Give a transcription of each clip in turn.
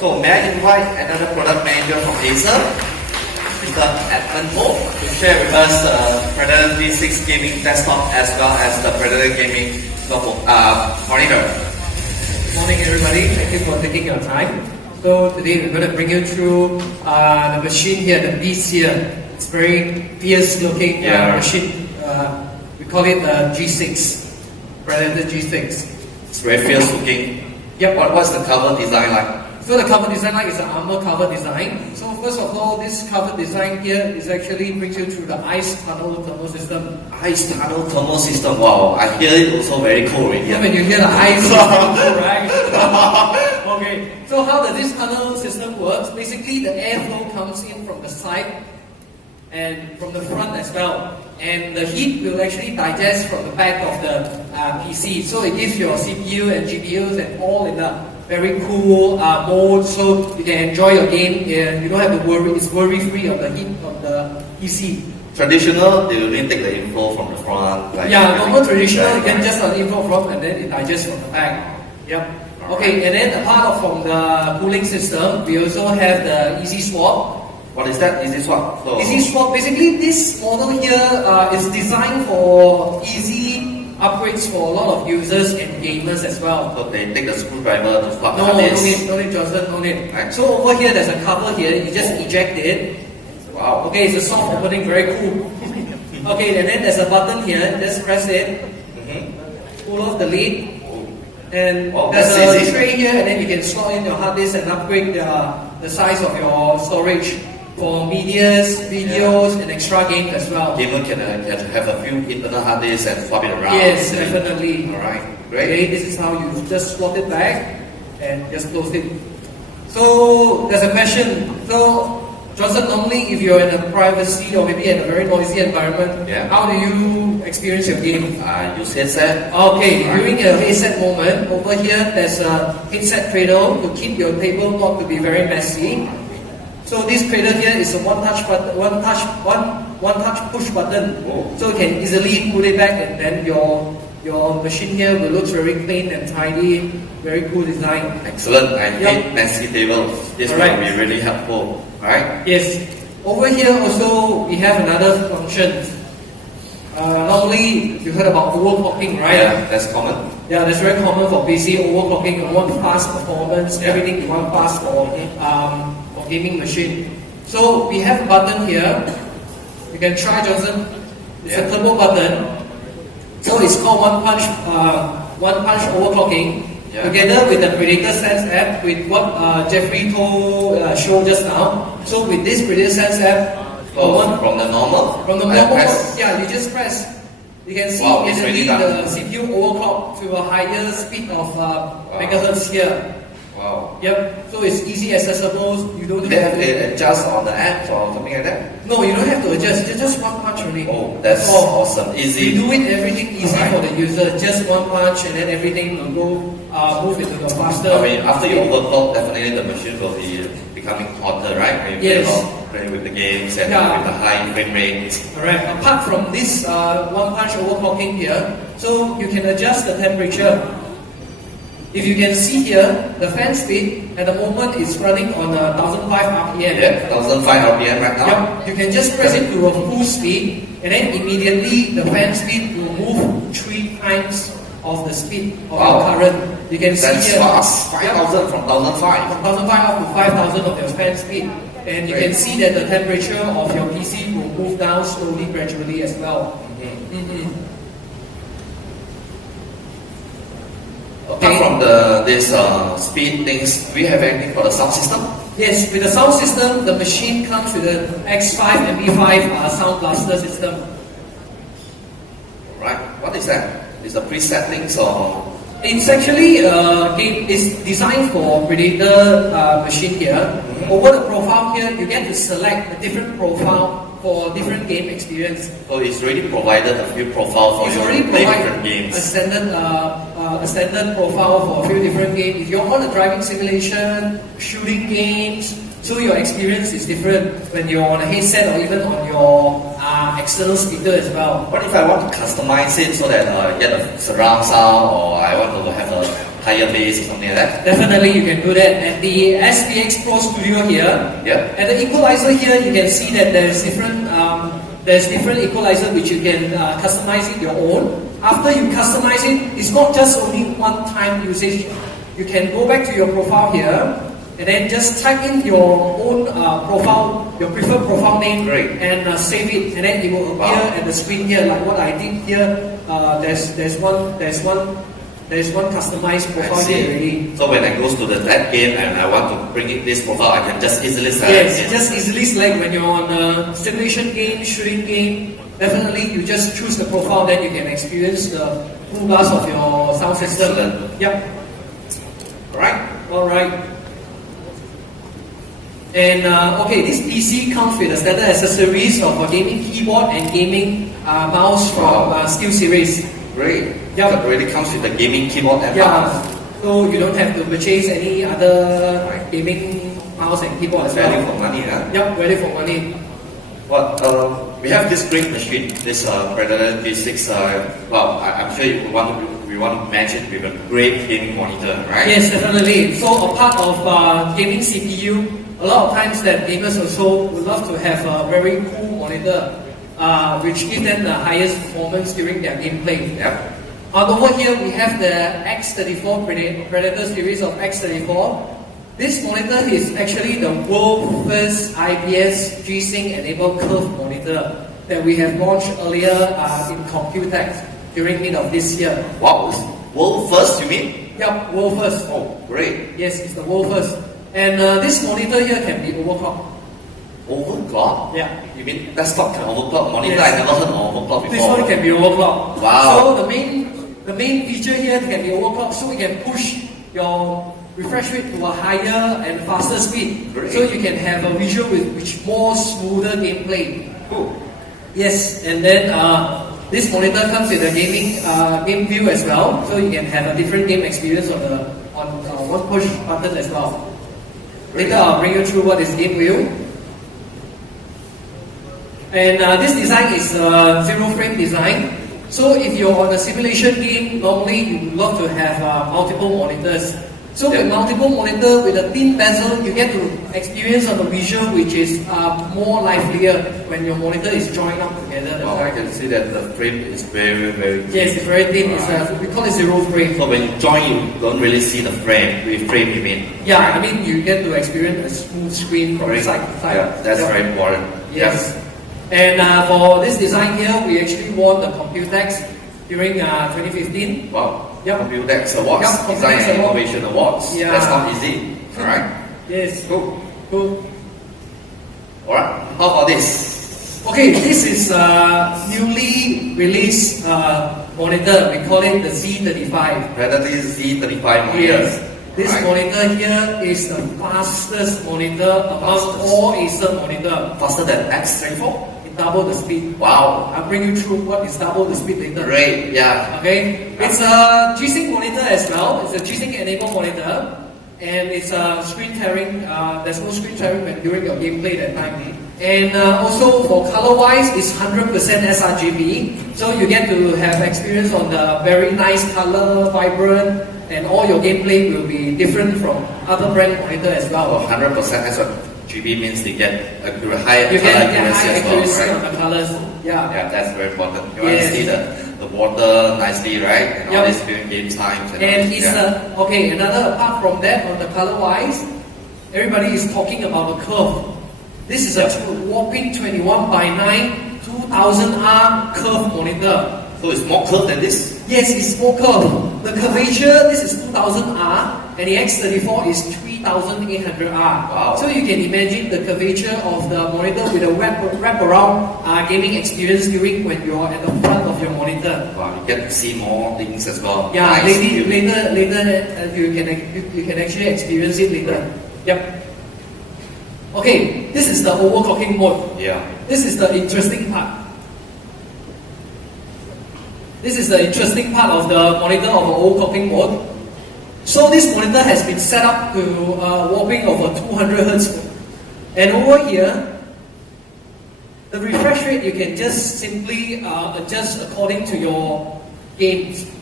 So may I invite another product manager from Acer, Mr. Edmund Ho, to share with us the Predator G6 gaming desktop as well as the Predator gaming monitor. Good morning, everybody. Thank you for taking your time. So today we're going to bring you through the machine here, the beast here. It's very fierce looking machine. We call it G6, Predator G6. It's very fierce looking. Yep. What's the cover design like? So the cover design is an armor cover design. So first of all, this cover design here is actually brings you through the ice tunnel thermal system. Ice tunnel thermal system. Wow, I hear it also very cold already. When you hear the ice, right? Okay. So how does this tunnel system works? Basically, the airflow comes in from the side and from the front as well. And the heat will actually digest from the back of the PC. So it gives your CPU and GPUs and all in a very cool mode, so you can enjoy your game. You don't have to worry. It's worry-free of the heat of the PC. Traditional, they will take the inflow from the front. Normal traditional, you can just inflow from and then it digests from the back. Yep. Okay, and then apart from the cooling system, we also have the Easy Swap. What is that? Easy Swap? Easy Swap, basically this model here is designed for easy upgrades for a lot of users and gamers as well. So they take the screwdriver to swap no need, Johnson, no need. Right. So over here there's a cover here, you just eject it. Wow. Okay, it's a soft opening, very cool. Okay, and then there's a button here, just press it. Pull off the lid. And there's a tray here, and then you can slot in your hard disk and upgrade the size of your storage for medias, videos, and extra games as well. Gamer can have a few internal hard disks and swap it around. Yes, definitely. Alright, great. Okay, this is how you just slot it back and just close it. So there's a question. So Johnson, normally if you're in a privacy or maybe in a very noisy environment, how do you experience your game? I use headset. Okay, during a headset moment, over here there's a headset cradle to keep your table not to be very messy. So this cradle here is a one-touch push button. So you can easily put it back, and then your machine here will look very clean and tidy. Very cool design. Excellent. I hate messy tables. This will be really helpful. Alright? Yes. Over here also we have another function. Normally you heard about overclocking, right? Yeah, that's common. Yeah, that's very common for PC. Overclocking, you want fast performance, everything you want fast for gaming machine. So we have a button here. You can try, Johnson. It's a turbo button. So it's called one punch overclocking. Together with the Predator Sense app, with what Jeffrey showed just now. So with this Predator Sense app, from the normal, you just press. You can see immediately the CPU overclock to a higher speed of megahertz here. Wow. Yep. So it's easy accessible. You don't have to adjust on the app or something like that? No, you don't have to adjust. Just one punch only. Oh, that's awesome. Easy. You do it everything easy for the user. Just one punch and then everything will go move into the faster. I mean, after you overclock, definitely the machine will be becoming hotter, right? When you play with the games and with the high frame rates. Alright. Apart from this one punch overclocking here, so you can adjust the temperature. If you can see here, the fan speed at the moment is running on 1005 RPM. Yeah, 1005 RPM right now. Yep. You can just press it to a full speed, and then immediately the fan speed will move 3 times of the speed of your current. You can see here. That's fast. 5,000 from 1005. From 1005 up to 5,000 of your fan speed. And you can see that the temperature of your PC will move down slowly, gradually as well. Apart from this speed things, do we have anything for the sound system? Yes, with the sound system, the machine comes with an X5 MP5 sound blaster system. Right. What is that? Is the preset things or? It's actually it's designed for Predator machine here. Over the profile here, you get to select a different profile for different game experience. So it's already provided a few profiles for you to play different games. A standard profile for a few different games. If you're on a driving simulation, shooting games, so your experience is different when you're on a headset or even on your external speaker as well. What if I want to customize it so that I get a surround sound, or I want to have a higher bass or something like that? Definitely you can do that. At the SPX Pro Studio here, Yeah. at the equalizer here, you can see that there's different equalizer which you can customize it your own. After you customize it, it's not just only one-time usage. You can go back to your profile here and then just type in your own profile, your preferred profile name, Great. and save it, and then it will appear at the screen here, like what I did here. There's one customized profile here already. So when I go to that game and I want to bring in this profile, I can just easily select Yes, it. just easily select when you're on a simulation game, shooting game. Definitely, you just choose the profile, then you can experience the full blast of your sound system. Excellent. Yep. All right. And okay, this PC comes with the standard accessories of a gaming keyboard and gaming mouse from SteelSeries. Great. Yep. It already comes with the gaming keyboard and Yeah. mouse. So you don't have to purchase any other gaming mouse and keyboard as Value well. for money, huh? Yep, value for money. Well, we have this great machine, this Predator G6. I'm sure we want to match it with a great gaming monitor, right? Yes, definitely. So a part of gaming CPU, a lot of times that gamers also would love to have a very cool monitor, which gives them the highest performance during their gameplay. Yep. Over here we have the X34 Predator series of X34. This monitor is actually the world first IPS G-Sync enabled curve monitor that we have launched earlier in Computex during mid of this year. Wow, it's world first, you mean? Yep, world first. Oh, great. Yes, it's the world first. And this monitor here can be overclocked. Overclock? Yeah. You mean desktop can overclock? Monitor, Yes. I never heard of overclock before. This one can be overclocked. Wow. So the main feature here can be overclocked, so we can push your refresh rate to a higher and faster speed. Great. So you can have a visual with which more smoother gameplay. Cool. Yes, and then this monitor comes with a gaming game view as well, so you can have a different game experience on one push button as well. Later I'll bring you through what is game view. And this design is a zero frame design. So if you're on a simulation game, normally you love to have multiple monitors. So with multiple monitor, with a thin bezel, you get to experience on the visual which is more livelier when your monitor is joined up together. Wow, I can see that the frame is very, very thin. Yes, it's very thin. We call it zero frame. So when you join, you don't really see the frame. With frame, you mean? Yeah, I mean you get to experience a smooth screen from Great. side to side. Yeah, that's very important. Yes. And for this design here, we actually won the Computex during 2015. Wow. Yep. Computex Awards, Yep, Design Computex and Award. Innovation Awards. Yeah. That's not easy. Alright. Yes. Cool. Cool. Alright. How about this? Okay, this is a newly released monitor. We call it the Z35. Predator Z35 monitor. Yes. This Right. monitor here is the fastest monitor among all Acer monitor. Faster than X34? It double the speed. Wow. I'll bring you through what is double the speed later. Great. Yeah. Okay, it's a G-Sync monitor as well. It's a G-Sync enabled monitor, and it's a screen tearing. There's no screen tearing when during your gameplay that time. And also for color wise, it's 100% sRGB, so you get to have experience on the very nice color, vibrant, and all your gameplay will be different from other brand monitor as well. 100% sRGB means they get a high You color get accuracy high as well, accuracy right? on the colors. Yeah. Yeah, that's very important. You want Yes. to see the water nicely, right? And all Yep. this during game times. And all And this, it's yeah. okay. Another apart from that, on the color wise, everybody is talking about the curve. This is a whopping 21:9 2000R curve monitor. So it's more curved than this? Yes, it's more curved. The curvature, this is 2000R, and the X34 is 3800R. Wow. So you can imagine the curvature of the monitor with a wrap around gaming experience during when you're at the front of your monitor. Wow, you get to see more things as well. Yeah, Nice later, view. you can actually experience it later. Yep. Okay, this is the overclocking mode. Yeah. This is the interesting part. This is the interesting part of the monitor of the overclocking mode. So this monitor has been set up to whopping over 200 Hz. And over here, the refresh rate you can just simply adjust according to your games.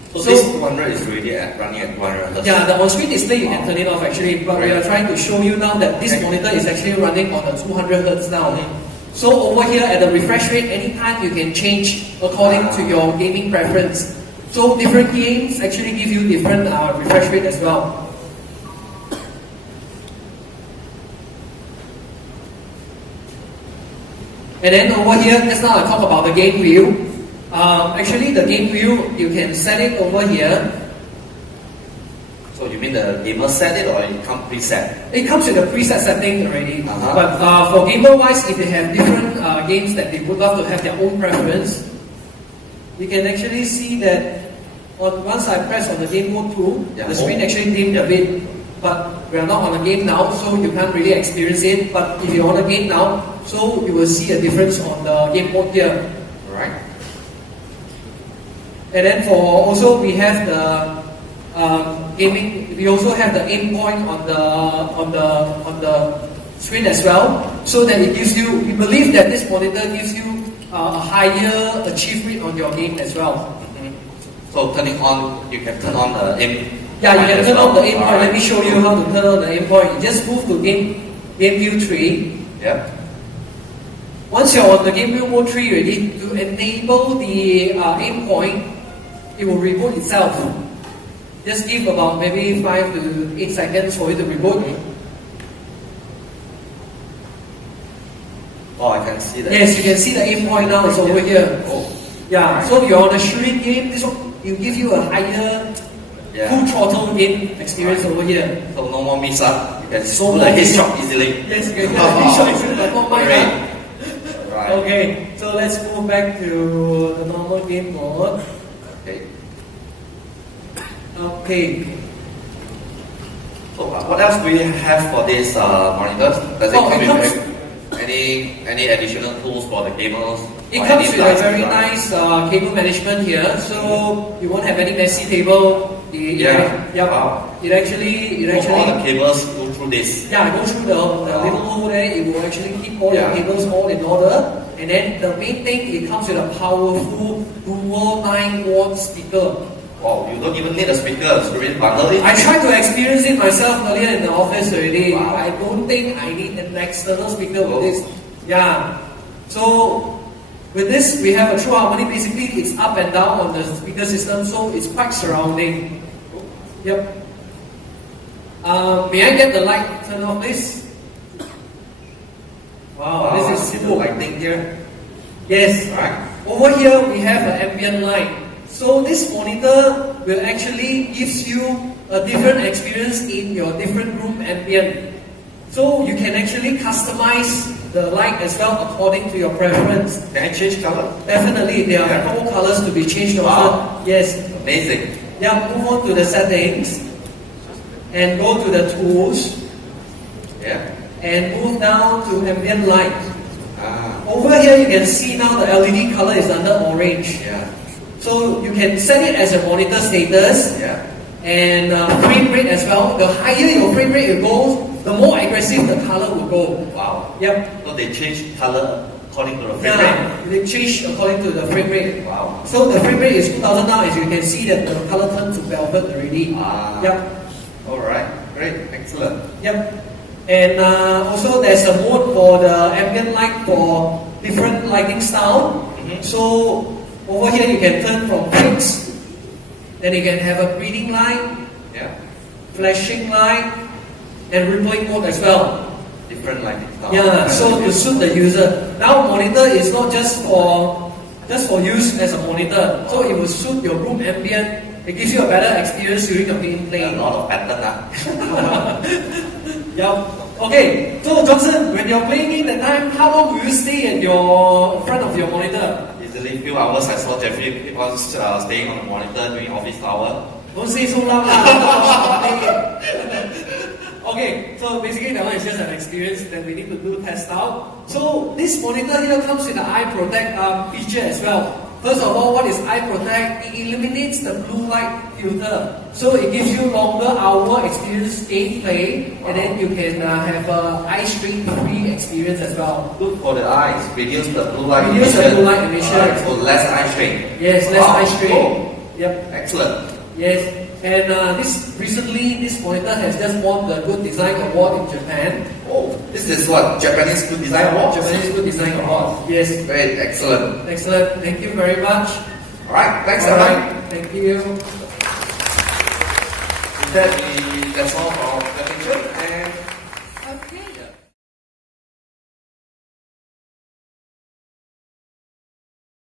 So this 200 is really running at 200 Hz. Yeah, the on-screen display you can turn it off actually, but we are trying to show you now that this monitor is actually running on the 200 Hz now. So over here at the refresh rate, anytime you can change according to your gaming preference. So different games actually give you different refresh rate as well. And then over here, just now I talk about the game view. Actually, the game view, you can set it over here. So you mean the gamer set it or it comes preset? It comes with a preset setting already. But for gamer-wise, if they have different games that they would love to have their own preference, you can actually see that once I press on the game mode 2, the screen actually dimmed a bit. But we are not on a game now, so you can't really experience it. But if you're on a game now, so you will see a difference on the game mode here. Alright. And then for also we have the gaming. We also have the aim point on the screen as well, so that it gives you. We believe that this monitor gives you a higher achieve rate on your game as well. So turning on, you can turn on the aim. Yeah, you can turn on the aim point. Let me show you how to turn on the aim point. You just move to game view 3. Yep. Once you're on the game view mode 3 ready, to enable the aim point, it will reboot itself. Just give about maybe 5 to 8 seconds for it to reboot. Oh, I can see that. Yes, you can see the aim point now. It's over here. Oh. Yeah, so you're on a shooting game. This one will give you a higher full throttle game experience over here. So no more miss up. You can do the headshot easily. Yes, you can get a headshot easily, but not mine. Right. Okay, so let's move back to the normal game mode. Okay. Okay. So what else do we have for this monitors? Does it come with any additional tools for the cables? It comes with a very nice cable management here, so you won't have any messy table. Wow. It actually all the cables go through this. Yeah, go through the little hole there. It will actually keep all your cables all in order. And then the main thing, it comes with a powerful dual 9-watt speaker. Wow, you don't even need a speaker. It's really bundle it. I tried to experience it myself earlier in the office already. Wow. I don't think I need an external speaker with this. Yeah. So with this, we have a true harmony. Basically, it's up and down on the speaker system, so it's quite surrounding. Yep. May I get the light turned off, please? Wow, this is simple. Lighting here. Yes. Right. Over here, we have an ambient light. So this monitor will actually gives you a different experience in your different room ambient. So you can actually customize the light as well according to your preference. Can I change color? Definitely, there are 4 colors to be changed also. Yes. Amazing. Yeah, move on to the settings and go to the tools. Yeah. And move down to ambient light. Over here you can see now the LED color is under orange. Yeah. So you can set it as a monitor status. Yeah. And frame rate as well. The higher your frame rate will go, the more aggressive the color will go. Wow. Yep. So they change color according to the frame rate. They change according to the frame rate. Wow. So the frame rate is 2000 now. As you can see that the color turned to velvet already. Yep. Alright. Great. Excellent. Yep. And also there's a mode for the ambient light for different lighting style. So over here you can turn from fixed, then you can have a breathing light, flashing light, and rippling mode as well. Different lighting style. Yeah, so to suit the user. Now monitor is not just for use as a monitor, so it will suit your room ambient. It gives you a better experience during the gameplay. A lot of pattern. Yep. Okay, so Johnson, when you're playing in the time, how long will you stay at your front of your monitor? Easily few hours. I saw Jeffrey keep on staying on the monitor during office hour. Don't say so loud. Okay, so basically that one is just an experience that we need to do test out. So this monitor here comes with the eye protect feature as well. First of all, what is eye protect? It eliminates the blue light filter. So it gives you longer hour experience gameplay, and then you can have a eye strain free experience as well. Good for the eyes, reduce the blue light emission. Right, so less eye strain. Yes, less eye strain. Cool. Yep. Excellent. Yes. And this monitor has just won the Good Design Award in Japan. Oh, this is what? Japanese Good Design Award? Japanese Good Design Award. Yes. Great, excellent. Excellent. Thank you very much. Alright, thanks All everyone. right. Thank you. That's all for our presentation and Okay.